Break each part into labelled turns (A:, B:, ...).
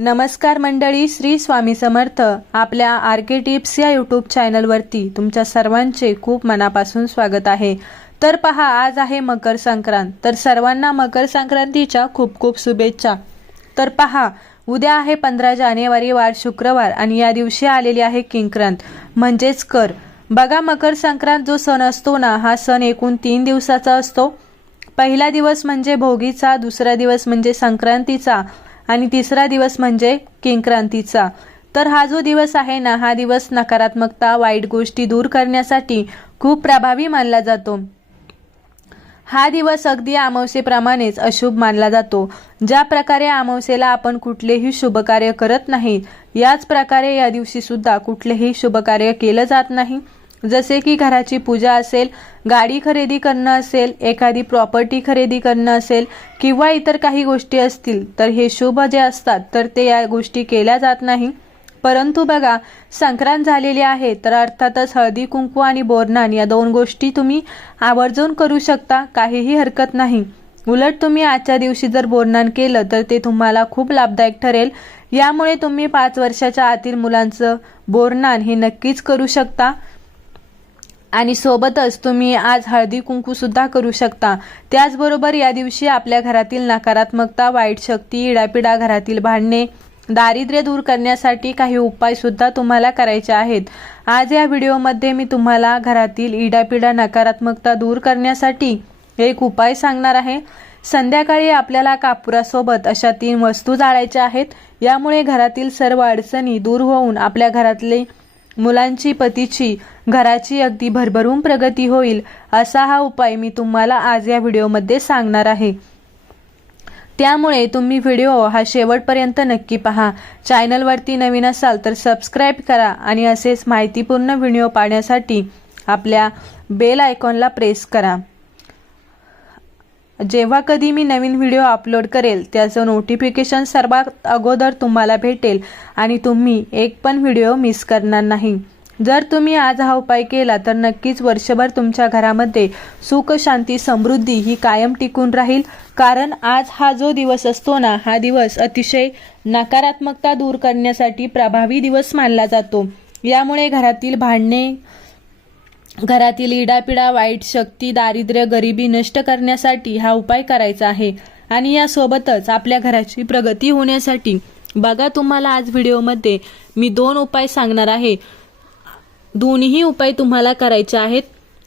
A: नमस्कार मंडळी श्री स्वामी समर्थ. आपल्या आर के टिप्स या यूट्यूब चॅनलवरती तुमच्या सर्वांचे खूप मनापासून स्वागत आहे. तर पहा आज आहे मकर संक्रांत. तर सर्वांना मकर संक्रांतीच्या खूप खूप शुभेच्छा. तर पहा उद्या आहे पंधरा जानेवारी वार शुक्रवार आणि या दिवशी आलेली आहे किंक्रांत. म्हणजेच कर. बघा मकर संक्रांत जो सण असतो ना हा सण एकूण तीन दिवसाचा असतो. पहिला दिवस म्हणजे भोगीचा दुसरा दिवस म्हणजे संक्रांतीचा. आणि तिसरा दिवस म्हणजे किंक्रांतीचा. तर हा जो दिवस आहे ना हा दिवस नकारात्मकता वाईट गोष्टी दूर करण्यासाठी खूप प्रभावी मानला जातो. हा दिवस अगदी अमावस्येप्रमाणेच अशुभ मानला जातो. ज्या प्रकारे अमावस्येला आपण कुठलेही शुभकार्य करत नाही याच प्रकारे या दिवशी सुद्धा कुठलेही शुभकार्य केलं जात नाही. जसे की घराची पूजा असेल गाडी खरेदी करणं असेल एखादी प्रॉपर्टी खरेदी करणं असेल किंवा इतर काही गोष्टी असतील तर हे शुभ जे असतात तर ते या गोष्टी केल्या जात नाही. परंतु बघा संक्रांत झालेली आहे तर अर्थातच हळदी कुंकू आणि बोरनान या दोन गोष्टी तुम्ही आवर्जून करू शकता काहीही हरकत नाही. उलट तुम्ही आजच्या दिवशी जर बोरनान केलं तर ते तुम्हाला खूप लाभदायक ठरेल. यामुळे तुम्ही पाच वर्षाच्या आतील मुलांचं बोरनान हे नक्कीच करू शकता. आणि सोबतच तुम्ही आज हळदी कुंकू सुद्धा करू शकता. त्याचबरोबर या दिवशी आपल्या घरातील नकारात्मकता वाईट शक्ती इडापिडा घरातील भांडणे दारिद्र्य दूर करण्यासाठी काही उपाय सुद्धा तुम्हाला करायचे आहेत. आज या व्हिडिओमध्ये मी तुम्हाला घरातील इडापिडा नकारात्मकता दूर करण्यासाठी एक उपाय सांगणार आहे. संध्याकाळी आपल्याला कापुरासोबत अशा तीन वस्तू जाळायच्या आहेत. यामुळे घरातील सर्व अडचणी दूर होऊन आपल्या घरातले मुलांची पतीची घराची अगदी भरभरून प्रगती होईल असा हा उपाय मी तुम्हाला आज या व्हिडिओमध्ये सांगणार आहे. त्यामुळे तुम्ही व्हिडिओ हा शेवटपर्यंत नक्की पहा. चॅनलवरती नवीन असाल तर सबस्क्राईब करा आणि असेच माहितीपूर्ण व्हिडिओ पाहण्यासाठी आपल्या बेल आयकॉनला प्रेस करा. जेव्हा कधी मी नवीन व्हिडिओ अपलोड करेल त्याचं नोटिफिकेशन सर्वात अगोदर तुम्हाला भेटेल आणि तुम्ही एक पण व्हिडिओ मिस करणार नाही. जर तुम्ही आज हा उपाय केला तर नक्कीच वर्षभर तुमच्या घरामध्ये सुख शांती समृद्धी ही कायम टिकून राहील. कारण आज हा जो दिवस असतो ना हा दिवस अतिशय नकारात्मकता दूर करण्यासाठी प्रभावी दिवस मानला जातो. यामुळे घरातील भांडणे घरातील इडापिडा वाईट शक्ती दारिद्र्य गरिबी नष्ट करण्यासाठी हा उपाय करायचा आहे. आणि यासोबतच आपल्या घराची प्रगती होण्यासाठी बघा तुम्हाला आज व्हिडिओमध्ये मी दोन उपाय सांगणार आहे. दोन्ही उपाय तुम्हाला करायचे आहेत.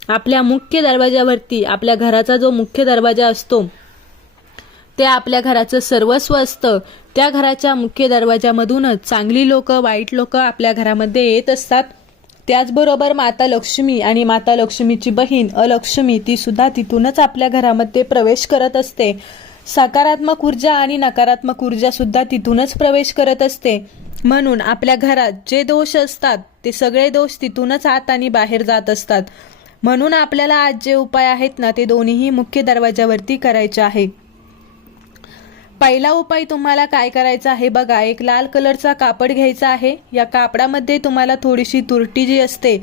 A: आपल्या मुख्य दरवाजावरती आपल्या घराचा जो मुख्य दरवाजा असतो ते आपल्या घराचं सर्वस्व असतं. त्या घराच्या मुख्य दरवाजामधूनच चांगली लोक वाईट लोक आपल्या घरामध्ये येत असतात. त्याचबरोबर माता लक्ष्मी आणि माता लक्ष्मीची बहीण अलक्ष्मी ती सुद्धा तिथूनच आपल्या घरामध्ये प्रवेश करत असते. सकारात्मक ऊर्जा आणि नकारात्मक ऊर्जा सुद्धा तिथूनच प्रवेश करत असते. म्हणून आपल्या घरात जे दोष असतात ते सगळे दोष तिथूनच आत आणि बाहेर जात असतात. म्हणून आपल्याला आज जे उपाय आहेत ना ते दोन्हीही मुख्य दरवाजावरती करायचे आहे. पहिला उपाय तुम्हाला काय करायचा आहे बघा एक लाल कलरचा कापड घ्यायचा आहे. या कापडामध्ये तुम्हाला थोडीशी तुरटी जी असते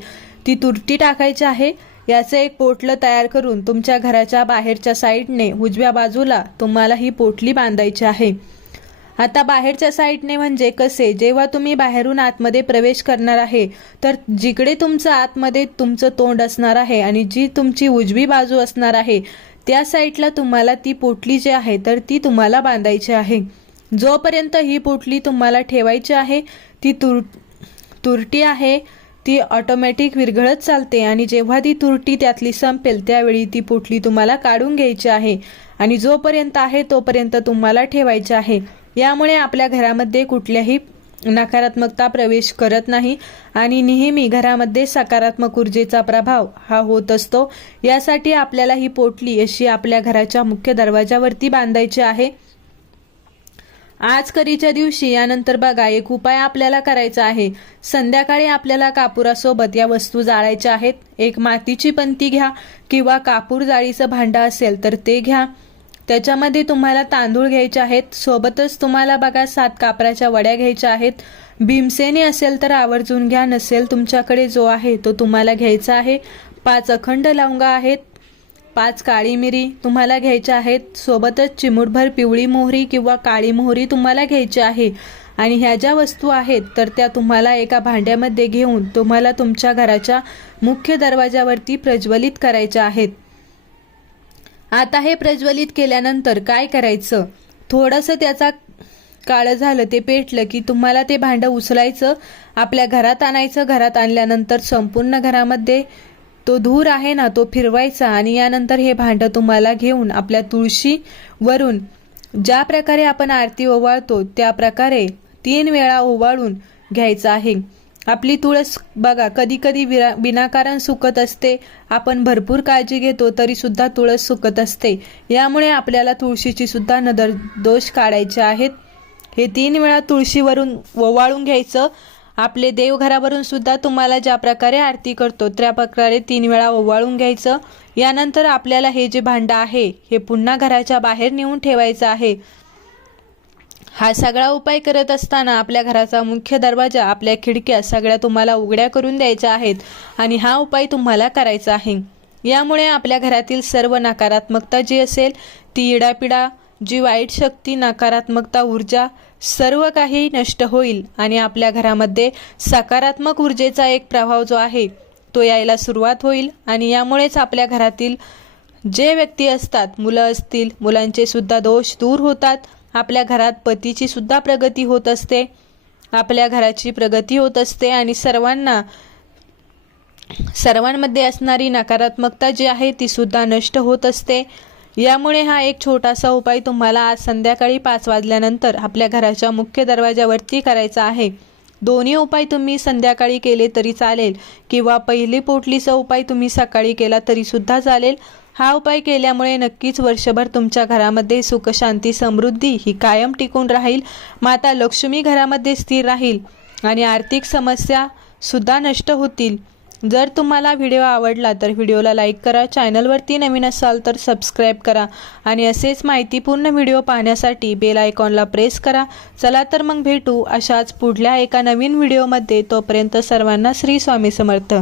A: ती तुरटी टाकायची आहे. याचं एक पोटलं तयार करून तुमच्या घराच्या बाहेरच्या साईडने उजव्या बाजूला तुम्हाला ही पोटली बांधायची आहे. आता बाहेरच्या साईडने म्हणजे कसे जेव्हा तुम्ही बाहेरून आतमध्ये प्रवेश करणार आहे तर जिकडे तुमचं आतमध्ये तुमचं तोंड असणार आहे आणि जी तुमची उजवी बाजू असणार आहे त्या साईडला तुम्हाला ती पोटली जी आहे तर ती तुम्हाला बांधायची आहे. जोपर्यंत ही पोटली तुम्हाला ठेवायची आहे ती तुर तुरटी आहे ती ऑटोमॅटिक विरघळत चालते आणि जेव्हा ती तुरटी त्यातली संपेल त्यावेळी ती पोटली तुम्हाला काढून घ्यायची आहे. आणि जोपर्यंत आहे तोपर्यंत तुम्हाला ठेवायची आहे. यामुळे आपल्या घरामध्ये कुठल्याही नकारात्मकता प्रवेश करत नाही आणि नेहमी घरामध्ये सकारात्मक ऊर्जेचा प्रभाव हा होत असतो. यासाठी आपल्याला ही पोटली अशी आपल्या घराच्या मुख्य दरवाजावरती बांधायची आहे. आज करीच्या दिवशी यानंतर बघा एक उपाय आपल्याला करायचा आहे. संध्याकाळी आपल्याला कापुरासोबत या वस्तू जाळायच्या आहेत. एक मातीची पंती घ्या किंवा कापूर जाळीचं भांडं असेल तर ते घ्या. त्याच्यामध्ये तुम्हाला तांदूळ घ्यायचे आहेत. सोबतच तुम्हाला बघा सात कापराच्या वड्या घ्यायच्या आहेत. भीमसेनी असेल तर आवर्जून घ्या नसेल तुमच्याकडे जो आहे तो तुम्हाला घ्यायचा आहे. पाच अखंड लवंगा आहेत पाच काळी मिरी तुम्हाला घ्यायच्या आहेत. सोबतच चिमूटभर पिवळी मोहरी किंवा काळी मोहरी तुम्हाला घ्यायची आहे. आणि ह्या ज्या वस्तू आहेत तर त्या तुम्हाला एका भांड्यामध्ये घेऊन तुम्हाला तुमच्या घराच्या मुख्य दरवाजावरती प्रज्वलित करायच्या आहेत. आता हे प्रज्वलित केल्यानंतर काय करायचं? थोडंसं त्याचा काळं झालं ते पेटलं की तुम्हाला ते भांडं उचलायचं आपल्या घरात आणायचं घरात आणल्यानंतर संपूर्ण घरामध्ये तो धूर आहे ना तो फिरवायचा आणि यानंतर हे भांडं तुम्हाला घेऊन आपल्या तुळशीवरून ज्या प्रकारे आपण आरती ओवाळतो त्या प्रकारे तीन वेळा ओवाळून घ्यायचं आहे. आपली तुळस बघा कधी कधी विरा विनाकारण सुकत असते. आपण भरपूर काळजी घेतो तरी सुद्धा तुळस सुकत असते. यामुळे आपल्याला तुळशीची सुद्धा नदर दोष काढायचे आहेत. हे तीन वेळा तुळशीवरून ओवाळून घ्यायचं. आपले देवघरावरून सुद्धा तुम्हाला ज्या प्रकारे आरती करतो त्या प्रकारे तीन वेळा ओवाळून घ्यायचं. यानंतर आपल्याला हे जे भांडं आहे हे पुन्हा घराच्या बाहेर नेऊन ठेवायचं आहे. हा सगळा उपाय करत असताना आपल्या घराचा मुख्य दरवाजा आपल्या खिडक्या सगळ्या तुम्हाला उघड्या करून द्यायच्या आहेत आणि हा उपाय तुम्हाला करायचा आहे. यामुळे आपल्या घरातील सर्व नकारात्मकता जी असेल ती इडापिडा जी वाईट शक्ती नकारात्मकता ऊर्जा सर्व काही नष्ट होईल आणि आपल्या घरामध्ये सकारात्मक ऊर्जेचा एक प्रभाव जो आहे तो यायला सुरुवात होईल आणि यामुळेच आपल्या घरातील जे व्यक्ती असतात मुलं असतील मुलांचे सुद्धा दोष दूर होतात. आपल्या घरात पतीची सुद्धा प्रगती होत असते. आपल्या घराची प्रगती होत असते आणि सर्वांना सर्वांमध्ये असणारी नकारात्मकता जी आहे ती सुद्धा नष्ट होत असते. यामुळे हा एक छोटासा उपाय तुम्हाला आज संध्याकाळी पाच वाजल्यानंतर आपल्या घराच्या मुख्य दरवाजावरती करायचा आहे. दोन्ही उपाय तुम्ही संध्याकाळी केले तरी चालेल किंवा पहिली पोटलीचा उपाय तुम्ही सकाळी केला तरी सुद्धा चालेल. हा उपाय केल्यामुळे नक्कीच वर्षभर तुमच्या घरामध्ये सुख शांती समृद्धी ही कायम टिकून राहील. माता लक्ष्मी घरामध्ये स्थिर राहील आणि आर्थिक समस्या सुद्धा नष्ट होतील. जर तुम्हाला व्हिडिओ आवडला तर व्हिडिओला लाईक करा चॅनलवरती नवीन असाल तर सबस्क्राईब करा आणि असेच माहितीपूर्ण व्हिडिओ पाहण्यासाठी बेल आयकॉनला प्रेस करा. चला तर मग भेटू अशाच पुढल्या एका नवीन व्हिडिओमध्ये. तोपर्यंत सर्वांना श्री स्वामी समर्थ.